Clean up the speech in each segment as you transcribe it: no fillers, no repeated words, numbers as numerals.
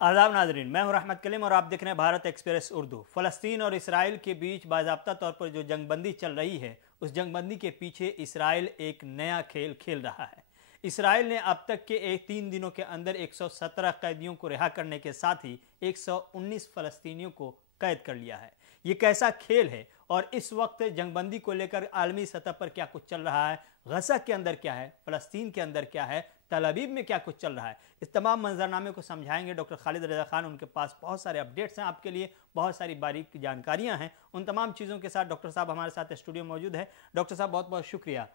आदाब नाजरीन, मैं हूं रहमत कलीम और आप देख रहे हैं भारत एक्सप्रेस उर्दू। फ़लस्तीन और इसराइल के बीच बाज़ाब्ता तौर पर जो जंगबंदी चल रही है, उस जंगबंदी के पीछे इसराइल एक नया खेल खेल रहा है। इसराइल ने अब तक के 3 दिनों के अंदर 117 कैदियों को रिहा करने के साथ ही 119 फ़लस्तीनियों को कैद कर लिया है। ये कैसा खेल है और इस वक्त जंगबंदी को लेकर आलमी सतह पर क्या कुछ चल रहा है, गजा के अंदर क्या है, फ़लस्तीन के अंदर क्या है, तल अवीव में क्या कुछ चल रहा है, इस तमाम मंजरनामे को समझाएंगे डॉक्टर खालिद रज़ा खान। उनके पास बहुत सारे अपडेट्स हैं आपके लिए, बहुत सारी बारीक जानकारियां हैं। उन तमाम चीज़ों के साथ डॉक्टर साहब हमारे साथ स्टूडियो मौजूद है। डॉक्टर साहब बहुत बहुत शुक्रिया।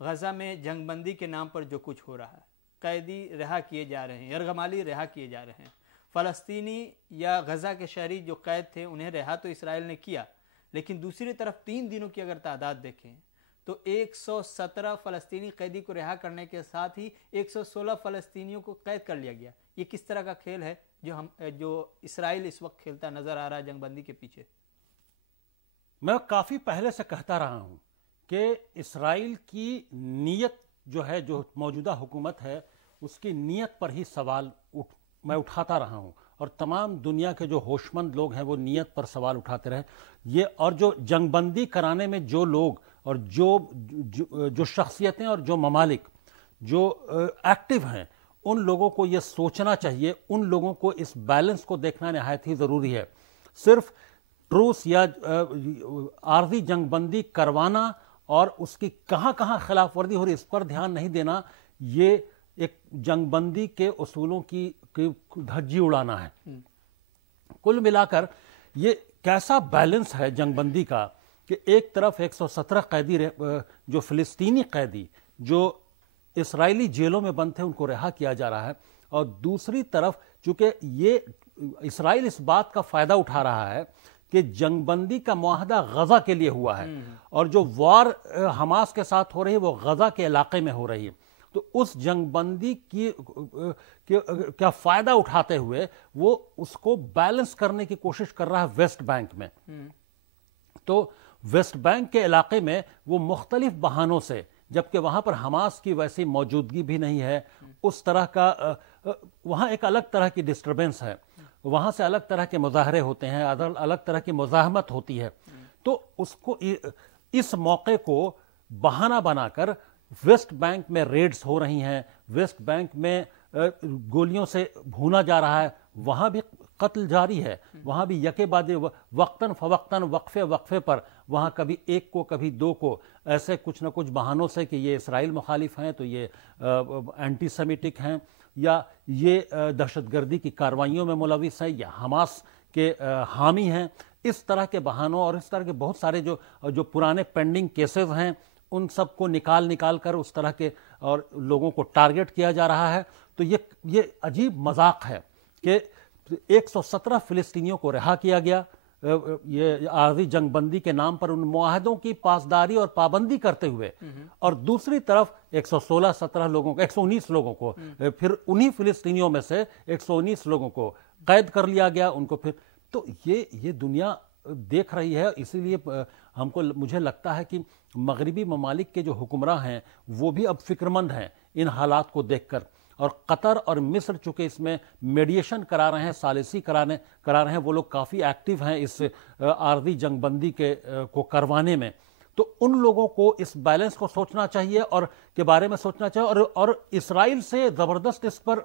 गजा में जंगबंदी के नाम पर जो कुछ हो रहा है, कैदी रिहा किए जा रहे हैं, यरगमाली रिहा किए जा रहे हैं, फ़लस्तीनी या गजा के शहरी जो कैद थे उन्हें रिहा तो इसराइल ने किया, लेकिन दूसरी तरफ 3 दिनों की अगर तादाद देखें तो 117 फ़लस्तीनी कैदी को रिहा करने के साथ ही 116 फ़लस्तीनियों को कैद कर लिया गया। ये किस तरह का खेल है जो इसराइल इस वक्त खेलता नज़र आ रहा है जंगबंदी के पीछे? मैं काफ़ी पहले से कहता रहा हूँ कि इसराइल की नीयत जो है, जो मौजूदा हुकूमत है, उसकी नीयत पर ही सवाल मैं उठाता रहा हूँ और तमाम दुनिया के जो होशमंद लोग हैं वो नीयत पर सवाल उठाते रहे। ये और जो जंगबंदी कराने में जो लोग और जो शख्सियतें और जो ममालिक जो एक्टिव हैं, उन लोगों को ये सोचना चाहिए, उन लोगों को इस बैलेंस को देखना नहायत ही ज़रूरी है। सिर्फ ट्रूस या आर्जी जंगबंदी करवाना और उसकी कहाँ कहाँ खिलाफ वर्जी हो रही इस पर ध्यान नहीं देना, ये एक जंगबंदी के उसूलों की धज्जी उड़ाना है। कुल मिलाकर ये कैसा बैलेंस है जंगबंदी का कि एक तरफ 117 कैदी जो फ़िलिस्तीनी कैदी जो इसराइली जेलों में बंद थे उनको रिहा किया जा रहा है, और दूसरी तरफ चूंकि ये इसराइल इस बात का फ़ायदा उठा रहा है कि जंगबंदी का मुआहदा गजा के लिए हुआ है और जो वार हमास के साथ हो रही है वो गजा के इलाके में हो रही है, तो उस जंगबंदी की क्या फ़ायदा उठाते हुए वो उसको बैलेंस करने की कोशिश कर रहा है वेस्ट बैंक में। तो वेस्ट बैंक के इलाके में वो मुख्तलिफ बहानों से, जबकि वहाँ पर हमास की वैसी मौजूदगी भी नहीं है, उस तरह का वहाँ एक अलग तरह की डिस्टर्बेंस है, वहाँ से अलग तरह के मुजाहरे होते हैं, अलग तरह की मुज़ाहमत होती है। तो उसको इस मौके को बहाना बनाकर वेस्ट बैंक में रेड्स हो रही हैं, वेस्ट बैंक में गोलियों से भूना जा रहा है, वहाँ भी कत्ल जारी है, वहाँ भी यके बाद वक्तन फवक्तन वक्फे वक्फे पर वहाँ कभी एक को कभी दो को ऐसे कुछ न कुछ बहानों से कि ये इसराइल मुखालिफ हैं तो ये एंटी सेमिटिक हैं या ये दहशतगर्दी की कार्रवाइयों में मुलविस हैं या हमास के हामी हैं, इस तरह के बहानों और इस तरह के बहुत सारे जो पुराने पेंडिंग केसेस हैं उन सब को निकाल कर उस तरह के और लोगों को टारगेट किया जा रहा है। तो ये अजीब मजाक है कि 117 फ़िलिस्तीनियों को रिहा किया गया ये आर्जी जंगबंदी के नाम पर उन मुआहदों की पासदारी और पाबंदी करते हुए, और दूसरी तरफ 116-17 लोगों को 119 लोगों को फिर उन्हीं फ़िलिस्तीनियों में से 119 लोगों को कैद कर लिया गया उनको फिर। तो ये दुनिया देख रही है, इसीलिए मुझे लगता है कि मगरिबी ममालिक के जो हुक्मरान हैं वो भी अब फिक्रमंद हैं इन हालात को देखकर, और कतर और मिस्र चूँकि इसमें मीडिएशन करा रहे हैं, सालिसी करा रहे हैं, वो लोग काफ़ी एक्टिव हैं इस आर्जी जंगबंदी को करवाने में। तो उन लोगों को इस बैलेंस को सोचना चाहिए और के बारे में सोचना चाहिए और इसराइल से ज़बरदस्त इस पर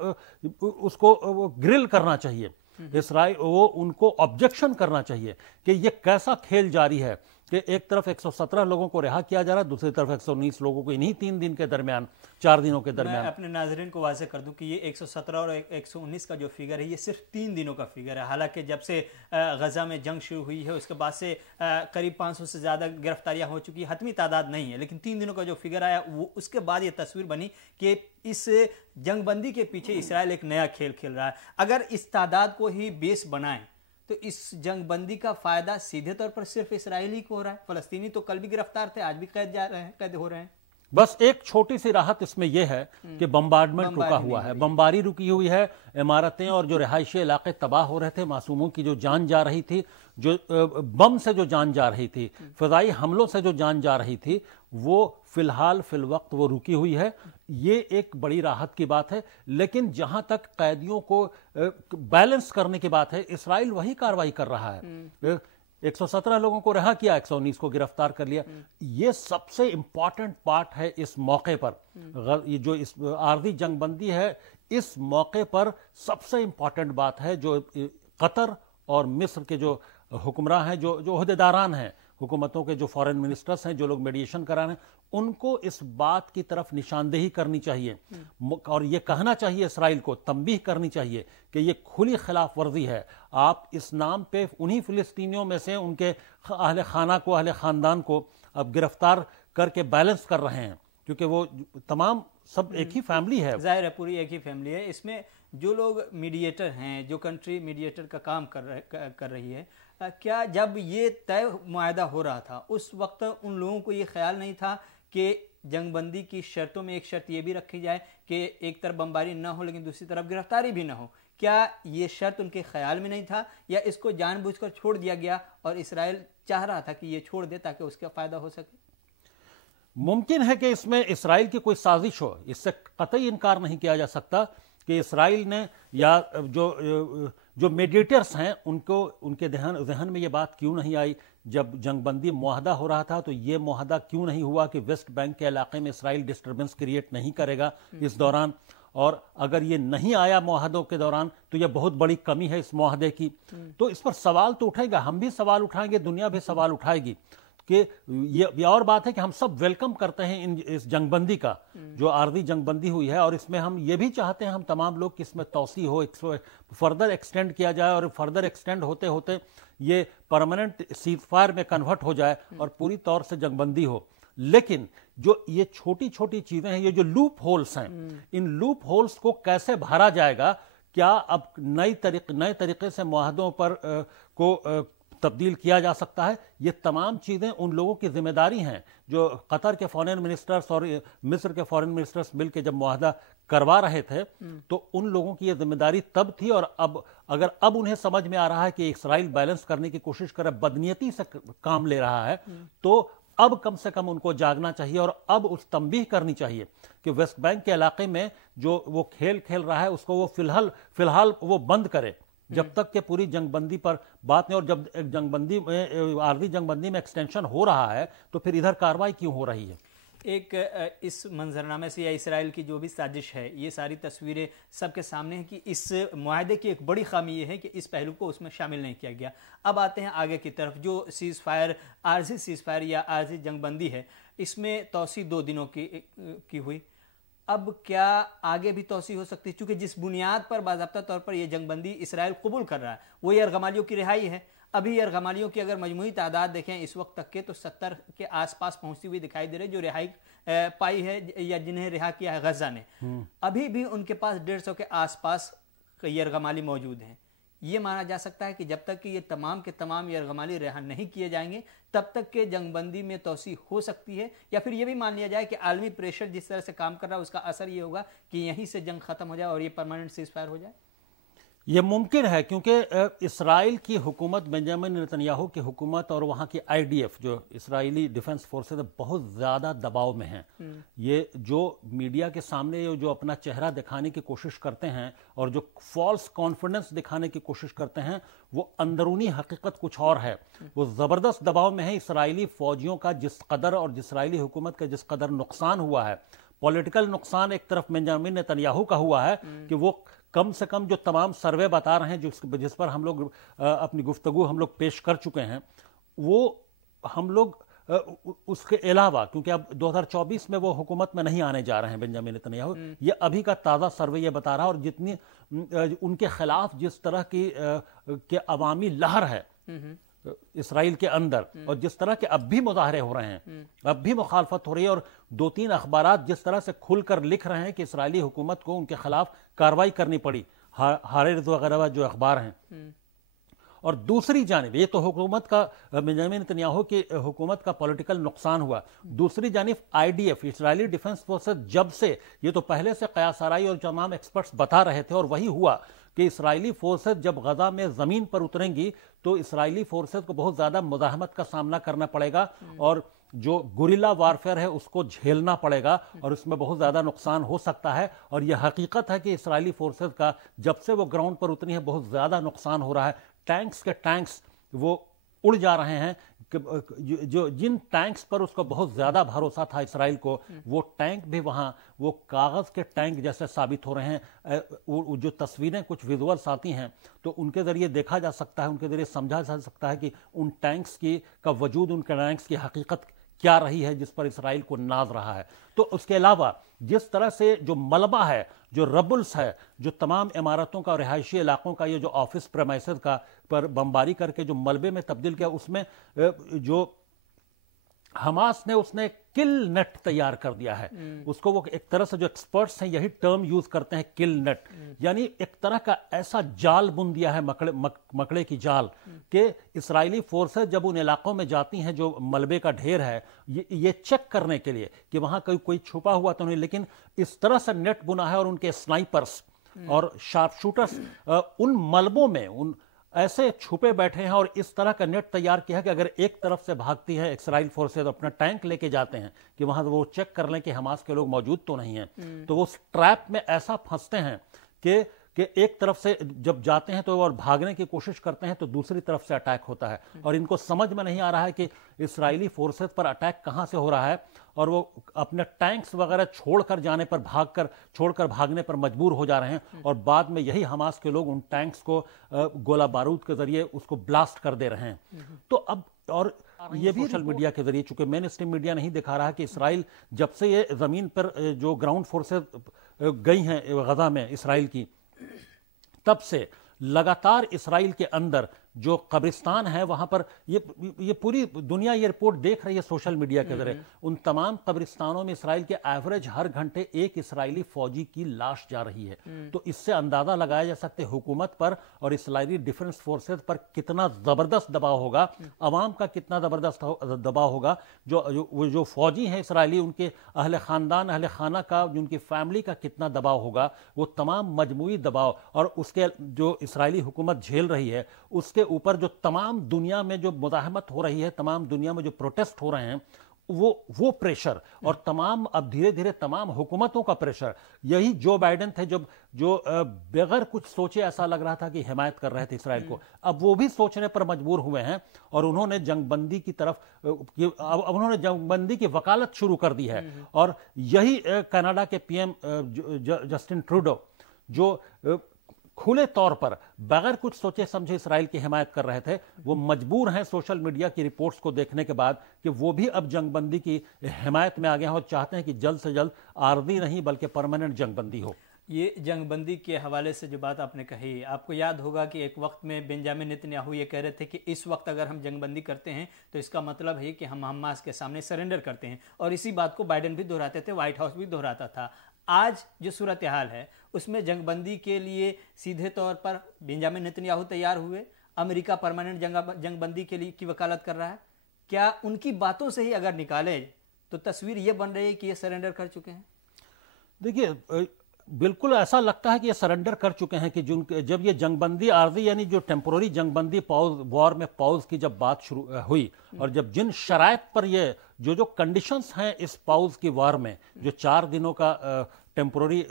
उसको ग्रिल करना चाहिए, इसराइल वो उनको ऑब्जेक्शन करना चाहिए कि ये कैसा खेल जारी है कि एक तरफ 117 लोगों को रिहा किया जा रहा है, दूसरी तरफ 119 लोगों को इन्हीं 3 दिन के दरमियान, 4 दिनों के दरमियान। मैं अपने नाजरीन को वाज़ेह कर दूं कि ये 117 और 119 का जो फिगर है ये सिर्फ 3 दिनों का फिगर है। हालांकि जब से गजा में जंग शुरू हुई है उसके बाद से करीब 500 से ज़्यादा गिरफ्तारियां हो चुकी है, हतमी तादाद नहीं है, लेकिन 3 दिनों का जो फिगर आया वो उसके बाद ये तस्वीर बनी कि इस जंगबंदी के पीछे इसराइल एक नया खेल खेल रहा है। अगर इस तादाद को ही बेस बनाएं तो इस जंगबंदी का फायदा सीधे तौर पर सिर्फ इसराइली को हो रहा है। फ़लस्तीनी तो कल भी गिरफ्तार थे, आज भी कैद हो रहे हैं। बस एक छोटी सी राहत इसमें यह है कि बम्बार्डमेंट रुका हुआ है, बमबारी रुकी हुई है, इमारतें और जो रिहायशी इलाके तबाह हो रहे थे, मासूमों की जो जान जा रही थी, जो बम से जो जान जा रही थी, फिजाई हमलों से जो जान जा रही थी, वो फिलहाल फिलवक्त वो रुकी हुई है। ये एक बड़ी राहत की बात है। लेकिन जहां तक कैदियों को बैलेंस करने की बात है, इसराइल वही कार्रवाई कर रहा है। 117 लोगों को रिहा किया, 119 को गिरफ्तार कर लिया। ये सबसे इंपॉर्टेंट पार्ट है इस मौके पर। ये जो इस आर्जी जंगबंदी है, इस मौके पर सबसे इंपॉर्टेंट बात है जो कतर और मिस्र के जो हुक्मरान हैं, जो ओहदेदारान हैं, हुकूमतों के जो फॉरेन मिनिस्टर्स हैं, जो लोग मेडिएशन करा रहे हैं, उनको इस बात की तरफ निशानदेही करनी चाहिए और ये कहना चाहिए, इसराइल को तंबीह करनी चाहिए कि ये खुली खिलाफ वर्जी है। आप इस नाम पे उन्हीं फिलिस्तीनियों में से उनके अहले खाना को, अहले खानदान को अब गिरफ्तार करके बैलेंस कर रहे हैं, क्योंकि वो तमाम सब एक ही फैमिली है। जाहिर है पूरी एक ही फैमिली है। इसमें जो लोग मीडिएटर हैं, जो कंट्री मीडिएटर का काम कर रही है, क्या जब ये तय मुआहदा हो रहा था उस वक्त उन लोगों को ये ख्याल नहीं था कि जंगबंदी की शर्तों में एक शर्त ये भी रखी जाए कि एक तरफ बमबारी ना हो लेकिन दूसरी तरफ गिरफ्तारी भी ना हो? क्या ये शर्त उनके ख्याल में नहीं था, या इसको जानबूझकर छोड़ दिया गया और इसराइल चाह रहा था कि ये छोड़ दे ताकि उसका फायदा हो सके? मुमकिन है कि इसमें इसराइल की कोई साजिश हो, इससे कतई इनकार नहीं किया जा सकता कि इसराइल ने या जो मीडिएटर्स हैं उनको, उनके जहन में ये बात क्यों नहीं आई जब जंगबंदी मुआहदा हो रहा था, तो ये मुआहदा क्यों नहीं हुआ कि वेस्ट बैंक के इलाके में इसराइल डिस्टर्बेंस क्रिएट नहीं करेगा इस दौरान, और अगर ये नहीं आया मुआहदों के दौरान तो ये बहुत बड़ी कमी है इस मुआहदे की। तो इस पर सवाल तो उठेगा, हम भी सवाल उठाएंगे, दुनिया भी सवाल उठाएगी कि ये और बात है कि हम सब वेलकम करते हैं इस जंगबंदी का, जो आर्जी जंगबंदी हुई है, और इसमें हम ये भी चाहते हैं, हम तमाम लोग कि इसमें तौसी हो, फर्दर एक्सटेंड किया जाए और फर्दर एक्सटेंड होते होते ये परमानेंट सीजफायर में कन्वर्ट हो जाए और पूरी तौर से जंगबंदी हो। लेकिन जो ये छोटी छोटी चीजें हैं, ये जो लूप होल्स हैं, इन लूप होल्स को कैसे भरा जाएगा? क्या अब नए तरीके से मुआहदों पर तब्दील किया जा सकता है? ये तमाम चीजें उन लोगों की जिम्मेदारी हैं जो कतर के फॉरेन मिनिस्टर्स और मिस्र के फॉरेन मिनिस्टर्स मिलकर जब मुआहदा करवा रहे थे, तो उन लोगों की ये जिम्मेदारी तब थी। और अब उन्हें समझ में आ रहा है कि इसराइल बैलेंस करने की कोशिश कर रहा है, बदनीयती से काम ले रहा है, तो अब कम से कम उनको जागना चाहिए और अब उस तंबीह करनी चाहिए कि वेस्ट बैंक के इलाके में जो वो खेल रहा है उसको वो फिलहाल वो बंद करे जब तक कि पूरी जंगबंदी पर बात नहीं। और जब जंगबंदी में, आर्जी जंगबंदी में एक्सटेंशन हो रहा है, तो फिर इधर कार्रवाई क्यों हो रही है? एक इस मंजरनामे से या इसराइल की जो भी साजिश है, ये सारी तस्वीरें सबके सामने हैं कि इस मुआहदे की एक बड़ी खामी ये है कि इस पहलू को उसमें शामिल नहीं किया गया। अब आते हैं आगे की तरफ, जो सीज फायर, आर्जी सीज फायर या आर्जी जंगबंदी है, इसमें तोसी 2 दिनों की हुई। अब क्या आगे भी तोसी हो सकती है? चूंकि जिस बुनियाद पर बाज़ाब्ता तौर पर यह जंगबंदी इसराइल कबूल कर रहा है वो यरगमालियों की रिहाई है। अभी यरगमालियों की अगर मजमूई तादाद देखें इस वक्त तक के, तो 70 के आसपास पहुंचती हुई दिखाई दे रही, जो रिहाई पाई है या जिन्हें रिहा किया है गजा ने। अभी भी उनके पास 150 के आसपास यरगमाली मौजूद हैं। ये माना जा सकता है कि जब तक कि ये तमाम के तमाम यरगमाली रिहा नहीं किए जाएंगे तब तक के जंगबंदी में तोसी हो सकती है, या फिर ये भी मान लिया जाए कि आलमी प्रेशर जिस तरह से काम कर रहा है उसका असर ये होगा कि यहीं से जंग खत्म हो जाए और ये परमानेंट सीज फायर हो जाए। ये मुमकिन है क्योंकि इसराइल की हुकूमत, बेंजामिन नेतन्याहू की हुकूमत और वहाँ की IDF जो इसराइली डिफेंस फोर्सेज बहुत ज़्यादा दबाव में हैं। ये जो मीडिया के सामने जो अपना चेहरा दिखाने की कोशिश करते हैं और जो फॉल्स कॉन्फिडेंस दिखाने की कोशिश करते हैं, वो अंदरूनी हकीकत कुछ और है। वो ज़बरदस्त दबाव में है। इसराइली फ़ौजियों का जिस कदर और इसराइली हुकूमत का जिस कदर नुकसान हुआ है, पॉलिटिकल नुकसान एक तरफ बेंजामिन नेतन्याहू का हुआ है कि वो कम से कम जो तमाम सर्वे बता रहे हैं, जिस पर हम लोग अपनी गुफ्तगू हम लोग पेश कर चुके हैं, वो हम लोग उसके अलावा, क्योंकि अब 2024 में वो हुकूमत में नहीं आने जा रहे हैं बेंजामिन नेतन्याहू, ये अभी का ताज़ा सर्वे ये बता रहा है। और जितनी उनके खिलाफ जिस तरह की के अवामी लहर है इसराइल के अंदर, और जिस तरह के अब भी मुजाहरे हो रहे हैं, अब भी मुखालफत हो रही है, और 2-3 अखबारात जिस तरह से खुलकर लिख रहे हैं कि इसराइली हुकूमत को उनके खिलाफ कार्रवाई करनी पड़ी, हारेज वगैरह जो अखबार हैं, और दूसरी जानिब ये तो हुकूमत का, बेंजामिन नेतन्याहू की हुकूमत का पॉलिटिकल नुकसान हुआ, दूसरी जानिब आईडीएफ इजरायली डिफेंस फोर्सेस जब से, ये तो पहले से कयास आराई और तमाम एक्सपर्ट्स बता रहे थे और वही हुआ कि इस्राएली फोर्सेस जब गजा में जमीन पर उतरेंगी तो इस्राएली फोर्सेस को बहुत ज्यादा मुजाहमत का सामना करना पड़ेगा और जो गुरिल्ला वारफेयर है उसको झेलना पड़ेगा और इसमें बहुत ज्यादा नुकसान हो सकता है। और यह हकीकत है कि इस्राएली फोर्सेस का जब से वो ग्राउंड पर उतरी है बहुत ज्यादा नुकसान हो रहा है। टैंक्स के टैंक्स वो उड़ जा रहे हैं, जो जिन टैंक्स पर उसको बहुत ज्यादा भरोसा था इसराइल को, वो टैंक भी वहां वो कागज के टैंक जैसे साबित हो रहे हैं। जो तस्वीरें कुछ विजुअल्स आती हैं तो उनके जरिए देखा जा सकता है, उनके जरिए समझा जा सकता है कि उन टैंक्स का वजूद, उन टैंक्स की हकीकत क्या रही है जिस पर इसराइल को नाज रहा है। तो उसके अलावा जिस तरह से जो मलबा है, जो रबुल्स है, जो तमाम इमारतों का और रिहायशी इलाकों का, ये जो ऑफिस प्रेमाइसेस का पर बमबारी करके जो मलबे में तब्दील किया, उसमें जो हमास ने उसने किल नेट तैयार कर दिया है। उसको वो एक तरह से जो एक्सपर्ट्स हैं यही टर्म यूज करते हैं, किल नेट, यानी एक तरह का ऐसा जाल बुन दिया है, मकड़े की जाल, कि इस्राएली फोर्सेस जब उन इलाकों में जाती हैं जो मलबे का ढेर है, ये चेक करने के लिए कि वहां कोई छुपा हुआ तो नहीं, लेकिन इस तरह से नेट बुना है और उनके स्नाइपर्स और शार्प शूटर्स उन मलबों में उन ऐसे छुपे बैठे हैं और इस तरह का नेट तैयार किया है कि अगर एक तरफ से भागती है इस्राइल फोर्सेज, अपना टैंक लेके जाते हैं कि वहां वो चेक कर लें कि हमास के लोग मौजूद तो नहीं हैं, तो वो उस ट्रैप में ऐसा फंसते हैं कि एक तरफ से जब जाते हैं तो और भागने की कोशिश करते हैं तो दूसरी तरफ से अटैक होता है और इनको समझ में नहीं आ रहा है कि इस्राएली फोर्सेस पर अटैक कहां से हो रहा है और वो अपने टैंक्स वगैरह छोड़कर भागने पर मजबूर हो जा रहे हैं और बाद में यही हमास के लोग उन टैंक्स को गोला बारूद के जरिए उसको ब्लास्ट कर दे रहे हैं। तो अब और ये भी सोशल मीडिया के जरिए, चूंकि मेन स्ट्रीम मीडिया नहीं दिखा रहा कि इसराइल जब से ये जमीन पर जो ग्राउंड फोर्सेस गई हैं गजा में इसराइल की, तब से लगातार इसराइल के अंदर जो कब्रिस्तान है वहां पर ये पूरी दुनिया ये रिपोर्ट देख रही है सोशल मीडिया के जरिए, उन तमाम कब्रिस्तानों में इसराइल के एवरेज हर घंटे एक इसराइली फौजी की लाश जा रही है। तो इससे अंदाजा लगाया जा सकता है हुकूमत पर और इसराइली डिफेंस फोर्सेस पर कितना जबरदस्त दबाव होगा, अवाम का कितना जबरदस्त दबाव होगा। जो फौजी हैं इसराइली, उनके अहले खानदान, अहले खाना का, उनकी फैमिली का कितना दबाव होगा, वो तमाम मजमूई दबाव और उसके जो इसराइली हुकूमत झेल रही है उसके ऊपर जो तमाम दुनिया में जो मुजाहमत हो रही है, तमाम दुनिया में जो प्रोटेस्ट हो रहे हैं, वो प्रेशर और तमाम अब धीरे धीरे तमाम हुकूमतों का प्रेशर, यही जो बाइडेन थे जो बगैर कुछ सोचे ऐसा लग रहा था कि हिमायत कर रहे थे इसराइल को, अब वो भी सोचने पर मजबूर हुए हैं और उन्होंने जंगबंदी की तरफ अब उन्होंने जंगबंदी की वकालत शुरू कर दी है। और यही कनाडा के पीएम जस्टिन ट्रूडो जो खुले तौर पर बगैर कुछ सोचे समझे इसराइल की हिमायत कर रहे थे, वो मजबूर हैं सोशल मीडिया की रिपोर्ट्स को देखने के बाद कि वो भी अब जंगबंदी की हिमायत में आ गए हैं और चाहते हैं कि जल्द से जल्द आर्जी नहीं बल्कि परमानेंट जंगबंदी हो। ये जंगबंदी के हवाले से जो बात आपने कही, आपको याद होगा कि एक वक्त में बेंजामिन नेतन्याहू ये कह रहे थे कि इस वक्त अगर हम जंगबंदी करते हैं तो इसका मतलब है कि हम हमास के सामने सरेंडर करते हैं, और इसी बात को बाइडेन भी दोहराते थे, व्हाइट हाउस भी दोहराता था। आज जो सूरत हाल है उसमें जंगबंदी के लिए सीधे तौर पर बेंजामिन नेतन्याहू तैयार हुए, अमेरिका परमानेंट जंगबंदी के लिए की वकालत कर रहा है। क्या उनकी बातों से ही अगर निकाले तो तस्वीर ये बन रही है कि ये सरेंडर कर चुके हैं? देखिए, बिल्कुल ऐसा लगता है कि ये सरेंडर कर चुके हैं कि जब ये जंगबंदी आर्जी यानी जो टेम्पोररी जंगबंदी वॉर में पॉज की जब बात शुरू हुई और जब जिन शराइत पर ये जो कंडीशंस हैं इस पॉज की वॉर में, जो 4 दिनों का टेम्पोररी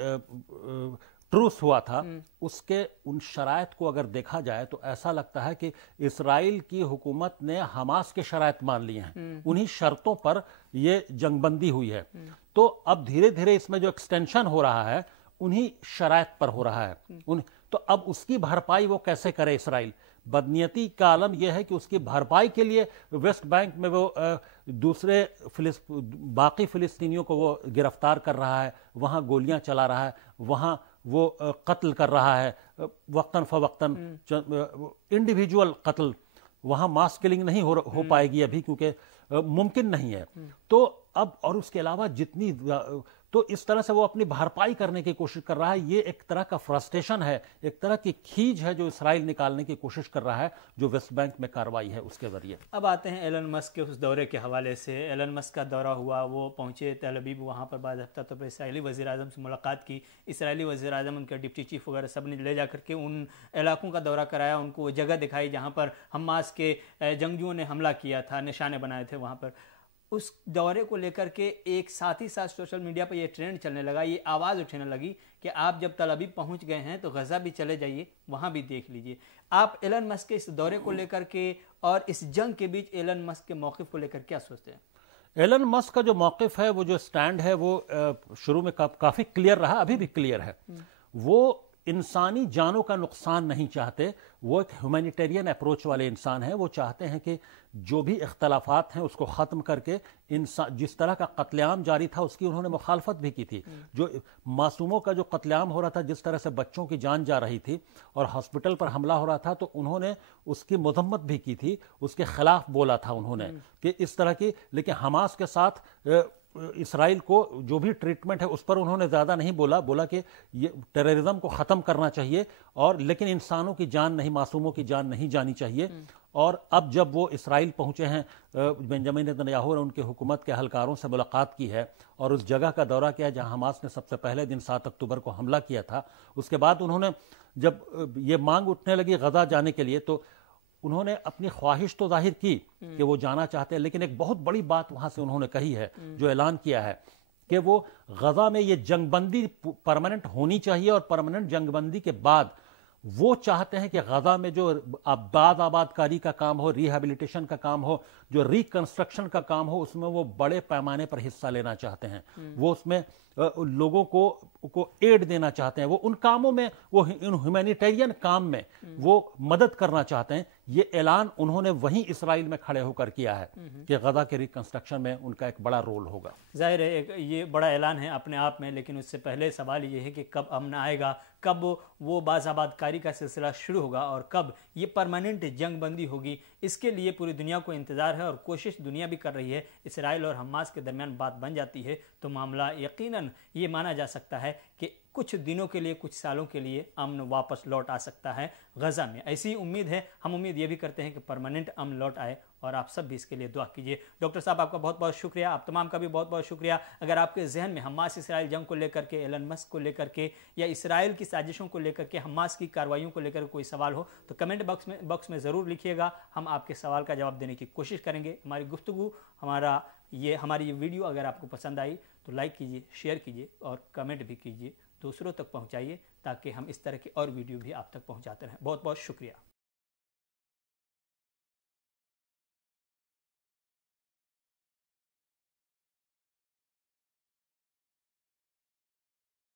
ट्रूस हुआ था, उसके उन शराइत को अगर देखा जाए तो ऐसा लगता है कि इसराइल की हुकूमत ने हमास के शराइत मान लिए हैं, उन्हीं शर्तों पर ये जंगबंदी हुई है। तो अब धीरे धीरे इसमें जो एक्सटेंशन हो रहा है उन्हीं शराइत पर हो रहा है। तो अब उसकी भरपाई वो कैसे करे इसराइल? बदनीयती का आलम यह है कि उसकी भरपाई के लिए वेस्ट बैंक में वो दूसरे बाकी फिलिस्तीनियों को वो गिरफ्तार कर रहा है, वहां गोलियां चला रहा है, वहां वो कत्ल कर रहा है वक्तन फवक्तन, इंडिविजुअल कत्ल, वहां मास किलिंग नहीं हो पाएगी अभी क्योंकि मुमकिन नहीं है। तो अब और उसके अलावा जितनी تو اس طرح سے وہ اپنی بھرپائی کرنے کی کوشش کر رہا ہے. یہ ایک طرح کا فرسٹریشن ہے, ایک طرح کی کھینچ ہے جو اسرائیل نکالنے کی کوشش کر رہا ہے جو ویسٹ بینک میں کارروائی ہے اس کے ذریعے. اب آتے ہیں ایلن مسک کے اس دورے کے حوالے سے. ایلن مسک کا دورہ ہوا, وہ پہنچے تل ابیب, وہاں پر باضابطہ طور پر اسرائیلی وزیر اعظم سے ملاقات کی. اسرائیلی وزیر اعظم, ان کے ڈپٹی چیف وغیرہ سب نے لے جا کر کے ان علاقوں کا دورہ کرایا, ان کو وہ جگہ دکھائی جہاں پر حماس کے جنگجوؤں نے حملہ کیا تھا, نشانے بنائے تھے وہاں پر. اس دورے کو لے کر کے ایک ساتھ ہی ساتھ سوشل میڈیا پر یہ ٹرینڈ چلنے لگا, یہ آواز اٹھنے لگی کہ آپ جب تل ابیب پہنچ گئے ہیں تو غزہ بھی چلے جائیے, وہاں بھی دیکھ لیجئے. آپ ایلن مسک کے اس دورے کو لے کر کے اور اس جنگ کے بیچ ایلن مسک کے موقف کو لے کر کیا سوچتے ہیں؟ ایلن مسک کا جو موقف ہے, وہ جو سٹینڈ ہے, وہ شروع میں کافی کلیئر رہا, ابھی بھی کلیئر ہے. وہ انسانی جانوں کا نقصان نہیں چاہتے, وہ ایک ہیومینیٹیرین اپروچ والے انسان ہیں. وہ چاہتے ہیں کہ جو بھی اختلافات ہیں اس کو ختم کر کے جس طرح کا قتل عام جاری تھا اس کی انہوں نے مخالفت بھی کی تھی. جو معصوموں کا جو قتل عام ہو رہا تھا, جس طرح سے بچوں کی جان جا رہی تھی اور ہاسپٹل پر حملہ ہو رہا تھا, تو انہوں نے اس کی مذمت بھی کی تھی, اس کے خلاف بولا تھا انہوں نے کہ اس طرح کی. لیکن حماس کے ساتھ اسرائیل کو جو بھی ٹریٹمنٹ ہے اس پر انہوں نے زیادہ نہیں بولا کہ یہ ٹیررزم کو ختم کرنا چاہیے, اور لیکن انسانوں کی جان نہیں, معصوموں کی جان نہیں جانی چاہیے. اور اب جب وہ اسرائیل پہنچے ہیں, بنجامن نیتنیاہو نے ان کی حکومت کے اہلکاروں سے ملاقات کی ہے اور اس جگہ کا دورہ کیا جہاں حماس نے سب سے پہلے دن 7 اکتوبر کو حملہ کیا تھا. اس کے بعد انہوں نے جب یہ مانگ اٹھنے لگی غزہ جانے کے لیے, تو انہوں نے اپنی خواہش تو ظاہر کی کہ وہ جانا چاہتے ہیں, لیکن ایک بہت بڑی بات وہاں سے انہوں نے کہی ہے, جو اعلان کیا ہے کہ وہ غزہ میں یہ جنگ بندی پرماننٹ ہونی چاہیے, اور پرماننٹ جنگ بندی کے بعد وہ چاہتے ہیں کہ غزہ میں جو آباد کاری کا کام ہو, ریہیبلیٹیشن کا کام ہو, جو ریکنسٹرکشن کا کام ہو, اس میں وہ بڑے پیمانے پر حصہ لینا چاہتے ہیں. وہ اس میں لوگوں کو ایڈ دینا چاہتے ہیں, وہ ان کاموں میں, وہ ان ہیومینیٹیرین کام میں وہ مدد کرنا چاہتے ہیں. یہ اعلان انہوں نے وہیں اسرائیل میں کھڑے ہو کر کیا ہے کہ غزہ کے ریکنسٹرکشن میں ان کا ایک بڑا رول ہوگا. ظاہر ہے یہ بڑا اعلان ہے اپنے آپ میں, لیکن اس سے پہلے سوال یہ ہے کہ کب امن آئے گا, کب وہ باز آباد کاری کا سلسلہ شروع ہوگا, اور کب یہ پرماننٹ جنگ بندی ہوگی. اس کے لیے پوری دنیا کو انتظار ہے اور کوشش دنیا بھی کر رہی ہے. اسرائیل اور حماس کے درمیان بات بن جاتی ہے تو معاملہ یقیناً یہ مانا جا سکتا ہے کہ کچھ دنوں کے لیے, کچھ سالوں کے لیے امن واپس لوٹ آ سکتا ہے غزہ میں. ایسی امید ہے, ہم امید یہ بھی کرتے ہیں کہ پرماننٹ امن لوٹ آئے, اور آپ سب بھی اس کے لیے دعا کیجیے. ڈاکٹر صاحب آپ کا بہت بہت شکریہ, آپ تمام کا بھی بہت بہت شکریہ. اگر آپ کے ذہن میں حماس اسرائیل جنگ کو لے کر کے, ایلن مسک کو لے کر کے, یا اسرائیل کی سازشوں کو لے کر کے, حماس کی کارروائیوں کو لے کر کوئی سوال ہو تو کمنٹ باکس میں ضرور لکھیے گا. ہم آپ کے سوال کا جواب دینے کی کوشش کریں گے. ہماری گفتگو, ہماری یہ ویڈیو اگر آپ کو پسند آئی تو لائک کیجیے, شیئر کیجیے اور کمنٹ بھی کیجیے, دوسروں تک پہنچائیے تاکہ ہم اس طرح کی اور ویڈیو بھی آپ تک پہنچاتے رہیں. بہت بہت شکریہ.